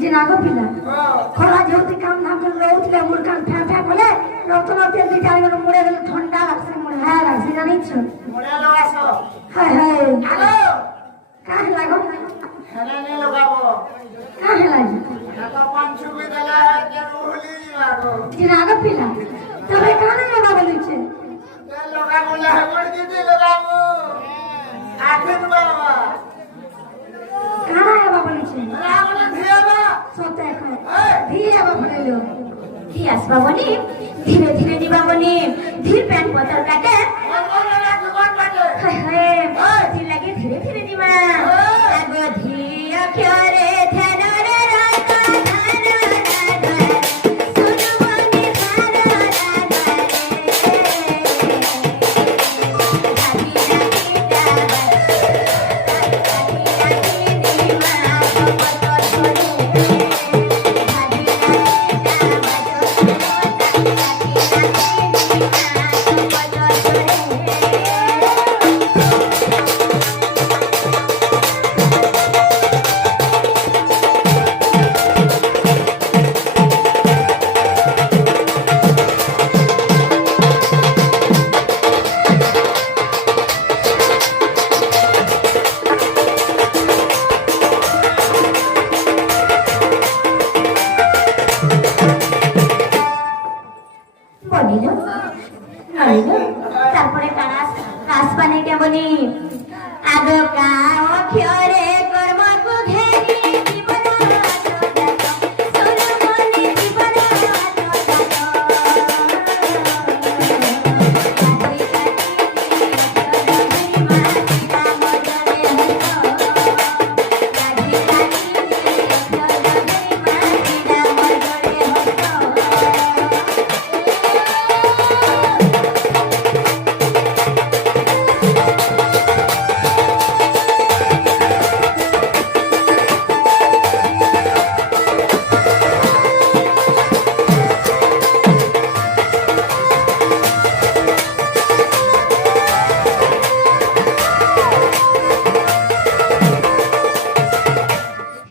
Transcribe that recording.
जिनागो पिला खड़ा जोती काम ना कर रोतले मुरकान फे बोले रोतनो ते दी जाय मन मुड़े गले ठंडा लागसे मुड़े हा लागसे जानि छ मुड़े लगासो हाय हाय आलो काहे लागो हेला ने लगाबो काहे लागि ना तो पांचु भी देला के रोहली लागो जिनागो पिला तबे काहे लगाबो लिछे ते लगाबो ला हमर दीदी लगाबो आखिर बाबा काहे बाबा लिछे रावण धियाबा सोते को धियाबा पड़ेलो কি আসবা বনি ধীরে ধীরে দিবা বনি ধীর প্যান পতর কাটে ধীর লাগে ধীরে ধীরে দিবা আগো ধিয়া খেরে ধ্যানরে রাখা তারপরে কাজ পানি কেমনি আদো গাও খেরে